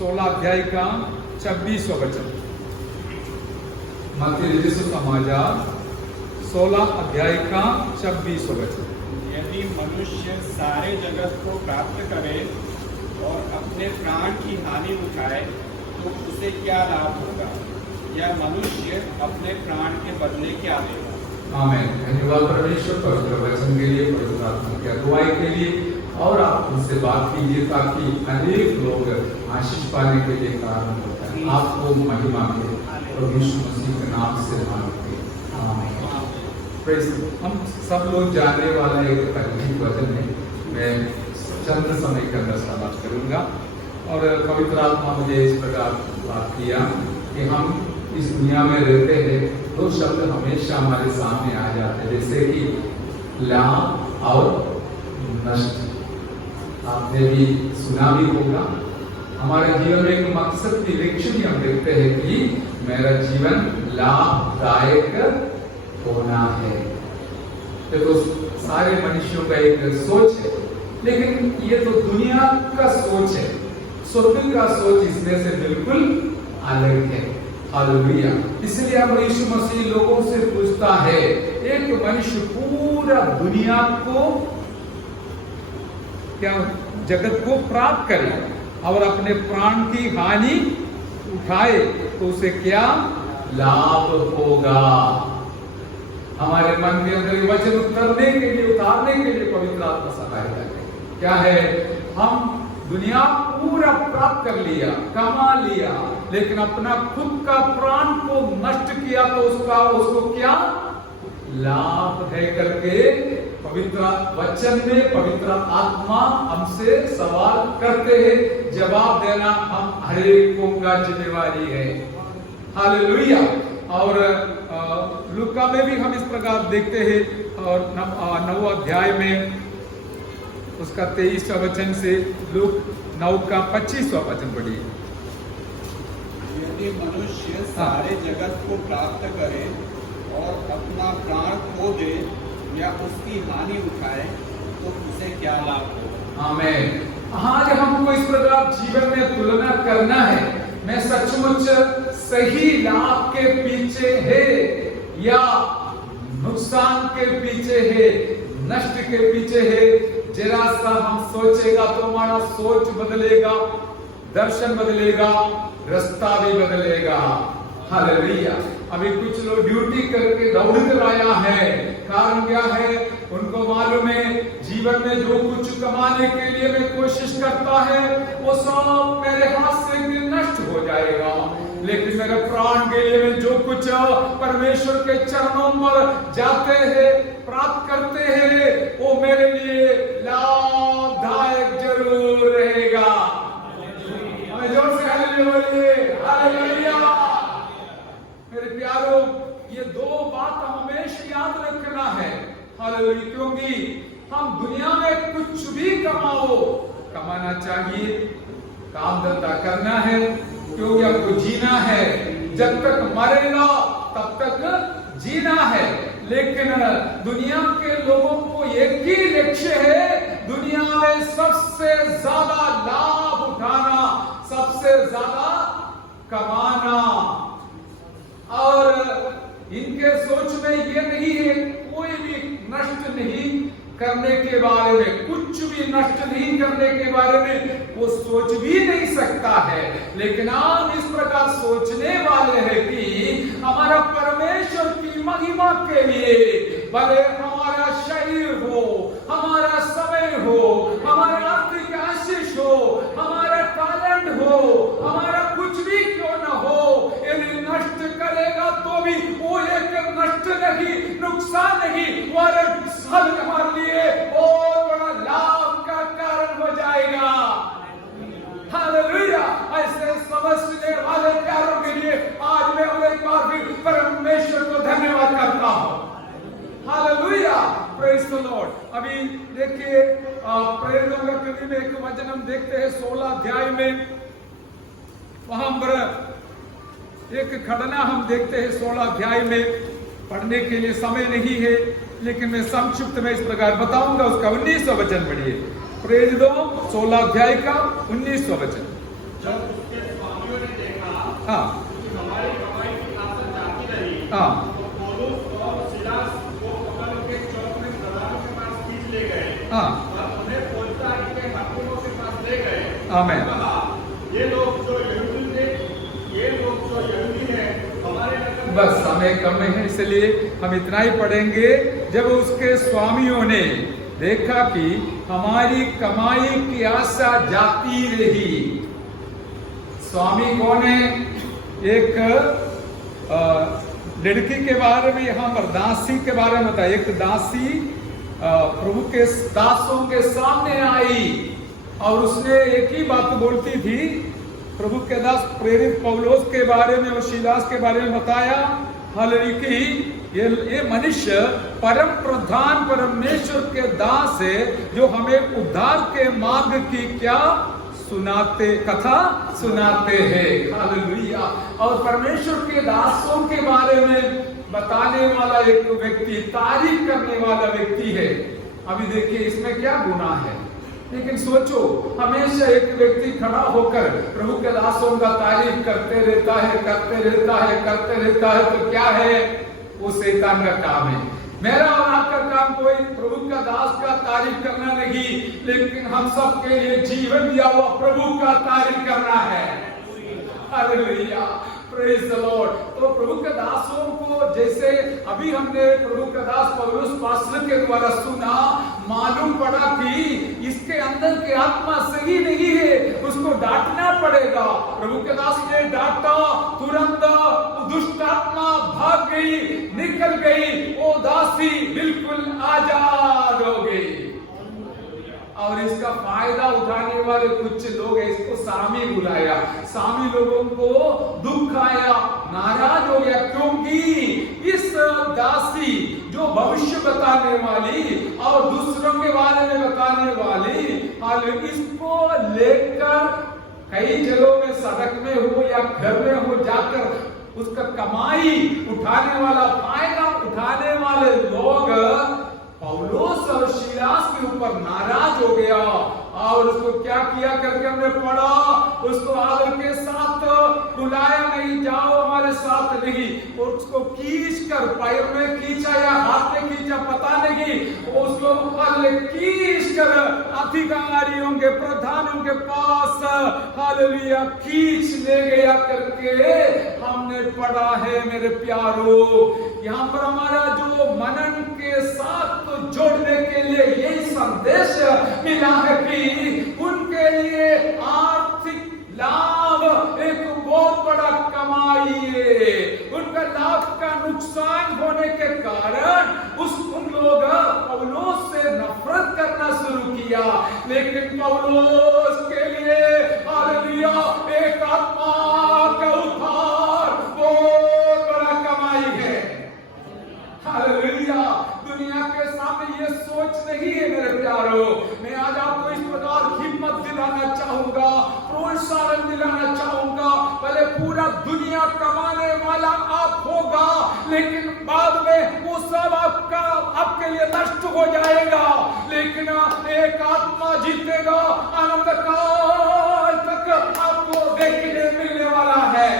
16 अध्याय का 26वां वचन। मत्ती लिखित समाचार 16 अध्याय का 26वां वचन। यदि मनुष्य सारे जगत को प्राप्त करे और अपने प्राण की हानि उठाए तो उसे क्या लाभ होगा? या मनुष्य अपने प्राण के बदले क्या देगा? आमीन। धन्यवाद परमेश्वर पवित्र वचन के लिए, पवित्र आत्मा की अगुवाई के लिए। और आप उनसे बात कीजिए ताकि अनेक लोग आशीष पाने के लिए कारण होता है। आपको महिमा के प्रभु यीशु मसीह के नाम से मांगते हैं। आमीन। हम सब लोग जानने वाला एक तकनीक वचन है। मैं चंद समय के अंदर समाप्त करूंगा। और पवित्र आत्मा मुझे इस प्रकार बात किया कि हम इस दुनिया में रहते हैं, दो शब्द हमेशा हमारे सामने आ जाते हैं, जैसे कि लाभ और नष्ट। आपने भी सुना भी होगा। हमारे जीवन में एक मकसद की लक्ष्य भी हम देखते हैं कि मेरा जीवन लाभदायक होना है। तो सारे मनुष्यों का एक सोच है, लेकिन ये तो दुनिया का सोच है। स्वर्ग का सोच इसमें से बिल्कुल अलग है। हालेलुया। इसलिए अब यीशु मसीह लोगों से पूछता है, एक मनुष्य पूरा दुनिया को, क्या जगत को प्राप्त करे और अपने प्राण की हानि उठाए तो उसे क्या लाभ होगा? हमारे मन के अंदर ये वचन उतारने के लिए पवित्र आत्मा सहायता है। क्या है? हम दुनिया पूरा प्राप्त कर लिया, कमा लिया, लेकिन अपना खुद का प्राण को नष्ट किया तो उसको क्या लाभ है करके पवित्र वचन में पवित्र आत्मा हमसे सवाल करते हैं। जवाब देना हम हर एक का जिम्मेवारी है। हालेलुया। और लूका में भी हम इस प्रकार देखते हैं। और 9वां अध्याय में उसका 23वां वचन से लूक 9 का 25वां वचन पढ़िए। यदि मनुष्य सारे जगत को प्राप्त करे और अपना प्राण खो दे या उसकी हानि उठाए तो उसे क्या लाभ होगा? आमीन। आज हमको इस प्रकार जीवन में तुलना करना है, मैं सचमुच सही लाभ के पीछे है या नुकसान के पीछे है, नष्ट के पीछे है। जरा सा हम सोचेगा तो हमारा सोच बदलेगा, दर्शन बदलेगा, रास्ता भी बदलेगा। हालेलुया। अभी कुछ लोग ड्यूटी करके दौड़ कर आया है। कारण क्या है? उनको मालूम है जीवन में जो कुछ कमाने के लिए मैं कोशिश करता है वो सब मेरे हाथ से नष्ट हो जाएगा, लेकिन मेरे प्राण के लिए मैं जो कुछ परमेश्वर के चरणों पर जाते हैं, प्राप्त करते हैं, वो मेरे लिए लाभदायक जरूर रहेगा। हमें जोर से हालेलुया। मेरे प्यारों, ये दो बात हमेशा याद रखना है। हालेलुया। क्योंकि हम दुनिया में कुछ भी कमाना चाहिए, काम धंधा करना है, क्योंकि आपको जीना है। जब तक मरेगा तब तक जीना है। लेकिन दुनिया के लोगों को एक ही लक्ष्य है, दुनिया में सबसे ज्यादा लाभ उठाना, सबसे ज्यादा कमाना। और इनके सोच में ये नहीं है कोई भी नष्ट नहीं करने के बारे में, कुछ भी नष्ट नहीं करने के बारे में वो सोच भी नहीं सकता है। लेकिन हम इस प्रकार सोचने वाले हैं कि हमारा परमेश्वर की महिमा के लिए, भले हमारा शरीर हो, हमारा समय हो, हमारा आर्थिक आशीष हो, हमारा टैलेंट हो, हमारा कुछ भी क्यों न हो, यदि नष्ट करेगा तो भी वो एक नष्ट नहीं, नुकसान नहीं, हमारे लिए और बड़ा लाभ का कारण हो जाएगा। हालेलुया। ऐसे समझने वाले प्यारों के लिए आज मैं एक बार फिर परमेश्वर को धन्यवाद करता हूँ। हालेलुया। Praise the Lord. अभी देखिए प्रेरितों का कृति में एक वचन हम देखते हैं 16 अध्याय में। वहां पर एक खड़ना हम देखते हैं 16 अध्याय में। पढ़ने के लिए समय नहीं है, लेकिन मैं संक्षिप्त में इस प्रकार बताऊंगा। उसका 19वां वचन पढ़िए। प्रेरितों 16 अध्याय का 19वां वचन। जब उसके हाँ हमारी कमाई की आशा जाती रही, हाँ तो पौलुस और सिलास को पकड़ के चौक में प्रधानों के पास खींच ले गए हाँ और उन्हें पौलुस के हाकिमों के पास ले गए। आमीन। कहा, ये लोग जो यहूदी हैं हमारे नगर। बस समय कम है इसलिए हम इतना ही पढ़ेंगे। जब उसके स्वामियों ने देखा कि हमारी कमाई की आशा जाती रही। स्वामी कौन है? एक लड़की के बारे में यहाँ पर दासी के बारे में बताया। एक दासी प्रभु के दासों के सामने आई और उसने एक ही बात बोलती थी। प्रभु के दास प्रेरित पौलुस के बारे में और सिलास के बारे में बताया। हालांकि ये मनुष्य परम प्रधान परमेश्वर के दास है, जो हमें उद्धार के मार्ग की क्या कथा सुनाते हैं। हालेलुया। और परमेश्वर के दासों के बारे में बताने वाला एक व्यक्ति, तारीफ करने वाला व्यक्ति है। अभी देखिए इसमें क्या गुनाह है, लेकिन सोचो हमेशा एक व्यक्ति खड़ा होकर प्रभु के दासों का तारीफ करते रहता है, तो क्या है? वो शैतान का काम है। मेरा और आपका काम कोई प्रभु का दास का तारीफ करना नहीं, लेकिन हम सब के लिए जीवन दिया हुआ प्रभु का तारीफ करना है। Hallelujah, praise the Lord. तो प्रभु के दासों को, जैसे अभी हमने प्रभु के दास पौलुस पास्टर के द्वारा सुना, मालूम पड़ा कि इसके अंदर की आत्मा सही नहीं है, उसको डांटना पड़ेगा। प्रभु के दास ने डांटा, तुरंत दुष्ट आत्मा भाग गई, निकल गई। वो दासी बिल्कुल आजाद हो गई। और इसका फायदा उठाने वाले कुछ लोग इसको सामी बुलाया। सामी लोगों को दुख आया, नाराज हो गया, क्योंकि इस दासी जो भविष्य बताने वाली और दूसरों के बारे में बताने वाली, इसको लेकर कई जगहों में, सड़क में हो या घर में हो, जाकर उसका कमाई उठाने वाला, फायदा उठाने वाले लोग पौलुस और सिलास के ऊपर नाराज हो गया और उसको क्या किया करके हमने पढ़ा। उसको आदर के साथ बुलाया, नहीं जाओ हमारे साथ नहीं। उसको खींच कर, पैर में खींचा या हाथ में खींचा पता नहीं, उसको खींच कर अधिकारियों के, प्रधानों के पास हालेलुया खींच ले गया करके हमने पढ़ा है। मेरे प्यारो, यहाँ पर हमारा जो मनन के साथ तो जोड़ने के लिए यही संदेश मिला है कि उनके लिए आर्थिक लाभ एक बहुत बड़ा कमाई है। उनका लाभ का नुकसान होने के कारण उन लोग पौलुस से नफरत करना शुरू किया। लेकिन पौलुस के लिए हालेलुया एक आत्मा का उद्धार बहुत बड़ा कमाई है। हालेलुया। दुनिया के सामने ये सोच नहीं है मेरे प्यारो। मैं आज आपको इस प्रकार हिम्मत दिलाना चाहूंगा, प्रोत्साहन दिलाना चाहूंगा। पहले पूरा दुनिया कमाने वाला आप होगा, लेकिन बाद में वो सब आपके लिए नष्ट हो जाएगा। लेकिन एक आत्मा जीतेगा, आनंद काल तक आपको देखने मिलने वाला है।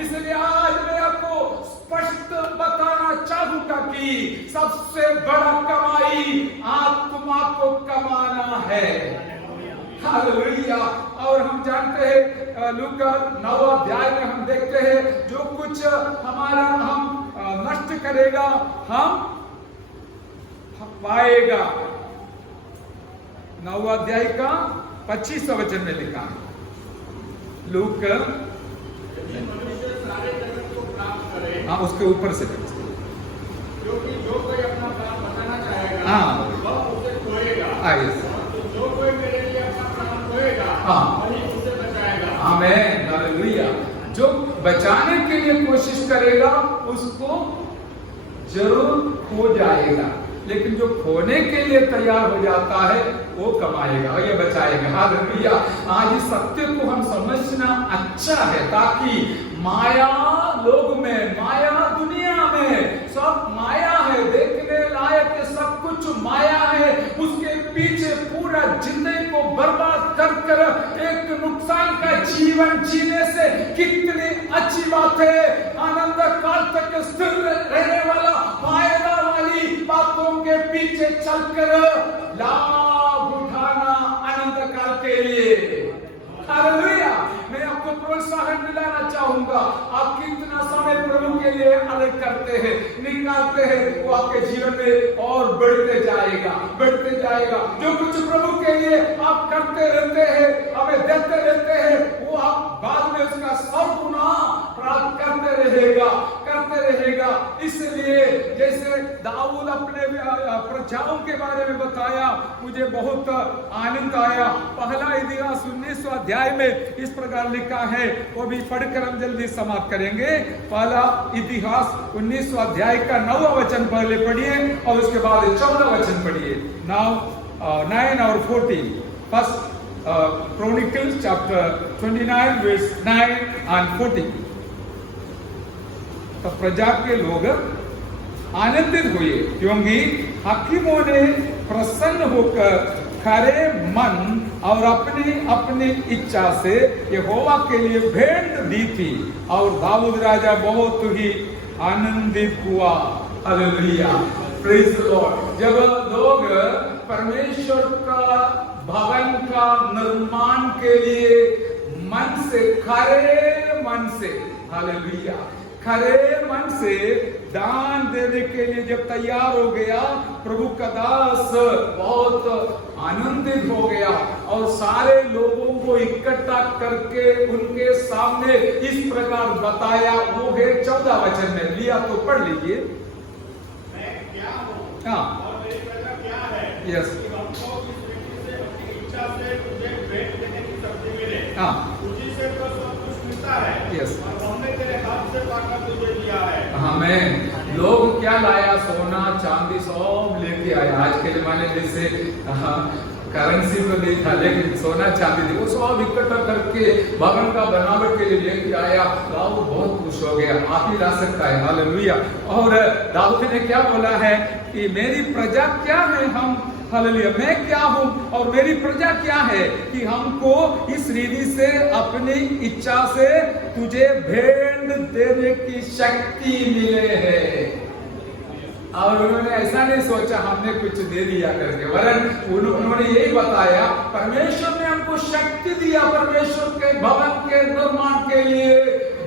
इसलिए आज मैं आपको स्पष्ट बताना चाहूंगा कि सबसे बड़ा कमाई आत्मा को कमाना है। हालेलुया। और हम जानते हैं लूका 9 अध्याय में हम देखते हैं जो कुछ हमारा हम नष्ट करेगा हम पाएगा। 9 अध्याय का 25 वचन में लिखा है। लूका, हाँ उसके ऊपर से क्योंकि जो कोई अपना प्राण बचाना चाहेगा, हाँ वह उसे खोएगा। तो जो कोई मेरे लिए अपना प्राण खोएगा, हाँ वही उसे बचाएगा। आमीन, हालेलुया। जो बचाने के लिए कोशिश करेगा उसको जरूर खो जाएगा, लेकिन जो खोने के लिए तैयार हो जाता है वो कमाएगा और ये बचाएगा। हालेलुया। आज इस सत्य को हम समझना अच्छा है, ताकि माया लोग में, माया दुनिया में सब माया है, देखने लायक है, सब कुछ माया है। उसके पीछे पूरा जिंदगी को बर्बाद कर एक नुकसान का जीवन जीवन जीने से कितनी अच्छी बात है। अनंत काल तक स्थिर रहने वाला फायदा वाली बातों के पीछे चलकर लाभ उठाना अनंत काल के लिए। हालेलुया। मैं आपको प्रोत्साहन दिलाना चाहूंगा, आप कितना समय प्रभु के लिए अलग करते हैं, निकालते हैं, वो आपके जीवन में और बढ़ते जाएगा, बढ़ते जाएगा। जो कुछ प्रभु के लिए आप करते रहते हैं, हमें देते रहते हैं, वो आप बाद में उसका 100 गुना प्राप्त करते रहेगा, करते रहेगा। इसलिए जैसे दाऊद अपने प्रजाओं के बारे में बताया, मुझे बहुत आनंद आया। पहला इतिहास 19वां अध्याय में इस प्रकार लिखा है, वो भी पढ़कर हम जल्दी समाप्त करेंगे। पहला इतिहास 19वां अध्याय का 9वां वचन पहले पढ़िए और उसके बाद 14वां वचन पढ़िए। 9 और 14। First Chronicles chapter 29 verse 9 and 14। तो प्रजा के लोग आनंदित हुए क्योंकि हाकिमों ने प्रसन्न होकर खरे मन और अपनी अपनी इच्छा से यहोवा के लिए भेंट दी थी और दाऊद राजा बहुत ही आनंदित हुआ। Hallelujah, praise the Lord. जब लोग परमेश्वर का भवन का निर्माण के लिए मन से, खरे मन से, हालेलुया, खरे मन से दान देने के लिए जब तैयार हो गया, प्रभु का दास बहुत आनंदित हो गया और सारे लोगों को इकट्ठा करके उनके सामने इस प्रकार बताया। वो है 14 वचन में, लिया तो पढ़ लीजिए। मैं क्या हूं हाँ, और मेरी प्रजा क्या है, यस, कि हमको इस व्यक्ति से अपनी इच्छा से तुझे भेंट देने की शक्ति मिले। हाँ, तुझी से तो सब कुछ मिलता है, यस, और हमने तेरे हाथ से पाकर तुझे दिया है। हमें लोग क्या लाया, सोना चांदी सब लेके आया। आज के जमाने में से करेंसी तो नहीं था, लेकिन सोना चांदी थी, वो सब इकट्ठा करके भवन का बनावट के लिए लेके आया। दाऊद बहुत खुश हो गया, आप ही ला सकता है। हालेलुया। और दाऊद ने क्या बोला है कि मेरी प्रजा क्या है, हम, हालेलुया, मैं क्या हूं और मेरी प्रजा क्या है कि हमको इस रीति से अपनी इच्छा से तुझे भेंट देने की शक्ति मिले है। और उन्होंने ऐसा नहीं सोचा हमने कुछ दे दिया करके, वरन उन्होंने यही बताया परमेश्वर ने हमको शक्ति दिया परमेश्वर के भवन के निर्माण के लिए,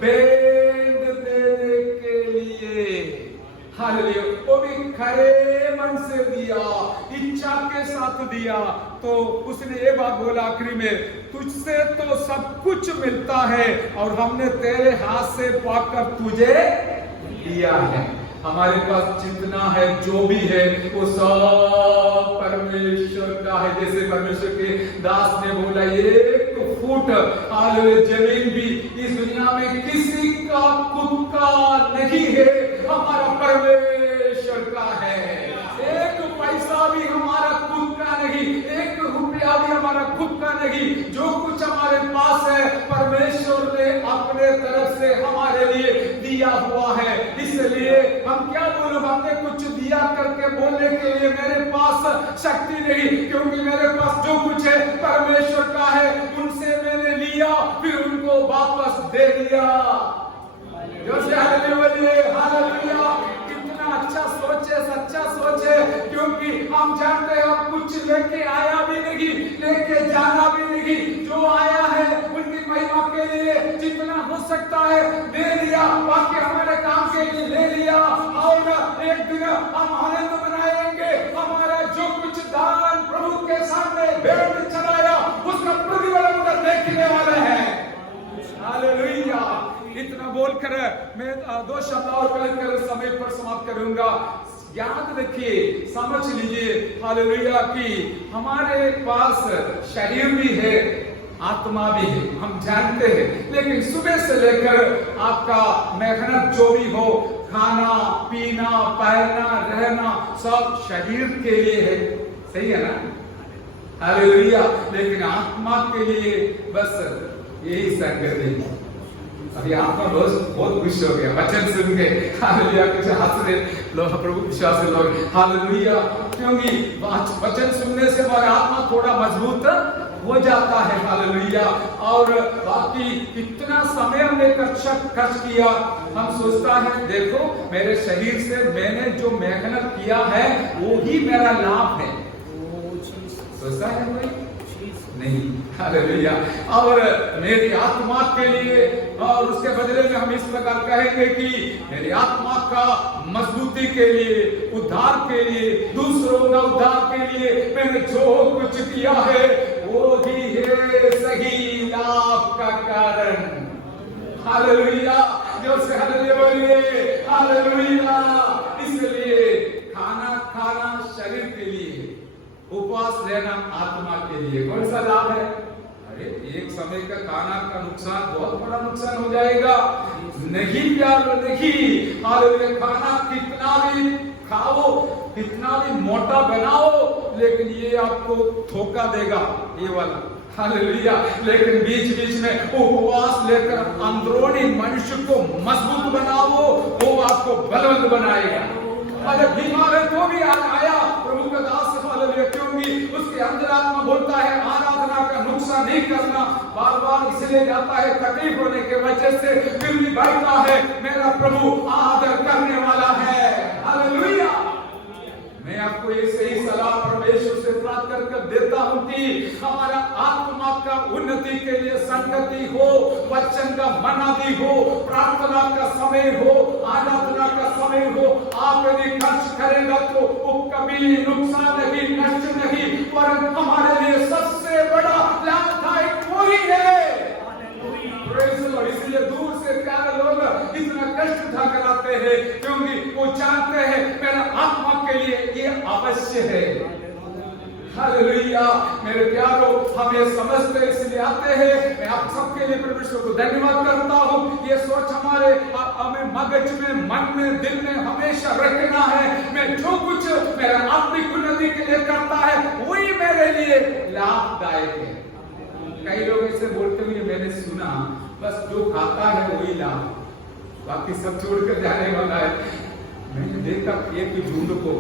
भेंट देने के लिए। हालेलुया। वो भी खरे मन से दिया, इच्छा के साथ दिया। तो उसने ये बात बोला आखिरी में, तुझसे तो सब कुछ मिलता है और हमने तेरे हाथ से पाकर तुझे दिया है। हमारे पास जितना है, जो भी है, वो सब परमेश्वर का है। जैसे परमेश्वर के दास ने बोला, 1 फुट जमीन भी इस दुनिया में किसी का खुद का नहीं है, हमारा परमेश्वर का है। 1 पैसा भी हमारा खुद का नहीं, 1 रुपया भी हमारा खुद का नहीं। जो कुछ हमारे पास है परमेश्वर ने अपने तरफ से हमारे लिए दिया हुआ है। इसलिए हम क्या बोलो, हमने कुछ दिया करके बोलने के लिए मेरे पास शक्ति नहीं, क्योंकि मेरे पास जो कुछ है परमेश्वर का है। उनसे मैंने लिया, फिर उनको वापस दे दिया। हालेलुया। कितना अच्छा सोच है, सच्चा सोच है, क्योंकि हम जानते हैं हम कुछ लेके आया भी नहीं, लेके जाना भी नहीं। जो आया है उनकी महिमा के लिए जितना हो सकता है दे लिया, बाकी हमारे काम के लिए ले लिया। और एक दिन हम आनंद मनाएंगे, हमारा जो कुछ दान प्रभु के सामने भेंट चढ़ाया उसका प्रतिफल उधर देखने वाला है। हालेलुया। इतना बोलकर मैं 2 शब्द और कहकर समय पर समाप्त करूंगा। याद रखिए, समझ लीजिए, हालेलुया, कि हमारे पास शरीर भी है, आत्मा भी है, हम जानते हैं। लेकिन सुबह से लेकर आपका मेहनत जो भी हो, खाना पीना पहनना रहना सब शरीर के लिए है, सही है ना? हालेलुया। लेकिन आत्मा के लिए बस यही संगति है। अभी आत्मा बहुत खुश हो गया वचन सुन के। हालेलुया। कुछ हंस रहे लोग, प्रभु विश्वासी लोग। हालेलुया। क्योंकि वचन सुनने से हमारा आत्मा थोड़ा मजबूत हो जाता है। हालेलुया। और बाकी इतना समय हमने खर्च किया, हम सोचता है देखो मेरे शरीर से मैंने जो मेहनत किया है वो ही मेरा लाभ है, सोचता है कोई नहीं। हालेलुया। और मेरी आत्मा के लिए, और उसके बदले में हम इस प्रकार कहेंगे कि मेरी आत्मा का मजबूती के लिए, उद्धार के लिए, दूसरों का उद्धार के लिए मैंने जो कुछ किया है वो ही है सही लाभ का कारण। हालेलुया। जो से हालेलुया बोलिए, हालेलुया। इसलिए खाना शरीर के लिए, उपवास रहना आत्मा के लिए। कौन सा लाभ है? अरे एक समय का खाना का नुकसान बहुत बड़ा नुकसान हो जाएगा। नहीं प्यारो, नहीं। हालेलुया। खाना कितना भी खाओ, कितना भी मोटा बनाओ, लेकिन ये आपको धोखा देगा, ये वाला। हालेलुया। लेकिन बीच बीच में उपवास लेकर अंदरूनी मनुष्य को मजबूत बनाओ, वो आपको बलवंत बनाएगा। अगर बीमार है तो भी आया प्रभु का दास, हालेलुया, क्योंकि उसके अंदर आत्मा बोलता है आराधना का नुकसान नहीं करना। बार बार इसलिए जाता है तकलीफ होने के वजह से, फिर भी बैठता है मेरा प्रभु आदर करने वाला है। हालेलुया। मैं आपको ये सही सलाह परमेश्वर से प्राप्त कर देता हूं कि हमारा आत्मा का उन्नति के लिए संगति हो, वचन का मनादी हो, प्रार्थना का समय हो, आराधना का समय हो। आप यदि खर्च करेगा तो वो कभी नुकसान नहीं, नष्ट नहीं, पर हमारे लिए सबसे बड़ा लाभदायक वही है। इसलिए दूर से प्यारे लोग इतना कष्ट उठा कर आते हैं, क्योंकि वो जानते हैं मेरा आत्मा के लिए ये अवश्य है। हालेलुया। मेरे प्यारो, हम ये समझते इसलिए आते हैं। मैं आप सबके लिए परमेश्वर को धन्यवाद करता हूँ। ये सोच हमें मगज में, मन में, दिल में हमेशा रखना है, मैं जो कुछ मेरा आत्मिक उन्नति के लिए करता है वही मेरे लिए लाभदायक है। कई लोग इसे बोलते हुए मैंने सुना, बस जो खाता है वही लाभ, बाकी सब छोड़कर जाने वाला है। मैंने देखा एक झुंड को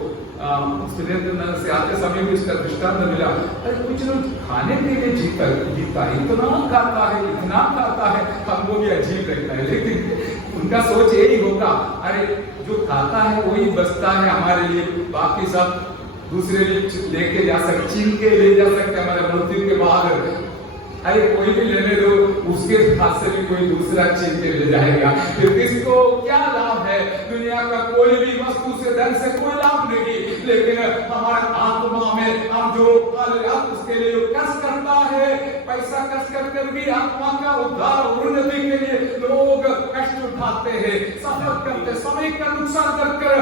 सुरेंद्र नगर से आते समय भी इसका दृष्टांत मिला। अरे कुछ लोग खाने के लिए जीता इतना खाता है, इतना खाता है, हमको भी अजीब लगता है, लेकिन उनका सोच यही होगा, अरे जो खाता है वही बचता है हमारे लिए, बाकी सब दूसरे लेके जा सकते, छीन के ले जा सकते हमारे मूर्ति के बाहर। अरे कोई भी लेने दो, उसके हाथ से भी कोई दूसरा छीन के ले जाएगा, फिर किसको क्या लाभ है? दुनिया का कोई भी वस्तु से, धन से कोई लाभ नहीं, लेकिन हमारे आत्मा में हम जो उसके लिए कष्ट करता है, पैसा कष्ट कर भी आत्मा का उद्धार उन्नति के लिए लोग कष्ट उठाते हैं, सफर करते, समय का नुकसान कर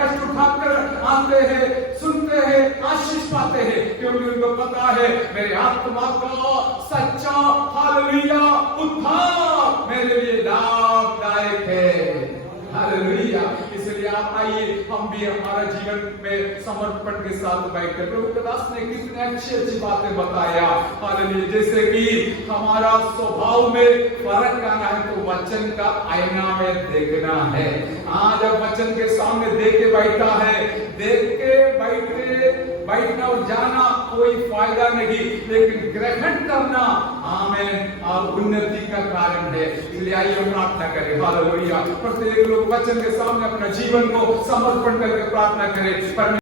कष्ट उठाकर आते हैं, सुनते हैं, आशीष पाते हैं, क्योंकि उनको पता है मेरे आत्मा का सच्चा हालेलुया उद्धार मेरे लिए लाभदायक है। हालेलुया। इसलिए आप आइए, हम भी हमारा जीवन में समर्पण के साथ बैठकर, प्रभु के दास ने कितने अच्छी बातें बताया। हालेलुया। जैसे कि हमारा स्वभाव में फर्क आना है तो वचन का आईना में देखना है। आज जब वचन के सामने देख के बैठा है, देख के बैठना और जाना कोई फायदा नहीं, लेकिन ग्रहण करना आमीन और उन्नति का कारण है। इसलिए आइए प्रार्थना करें। हालेलुया। प्रत्येक लोग वचन के सामने अपना जीवन को समर्पण करके प्रार्थना करें।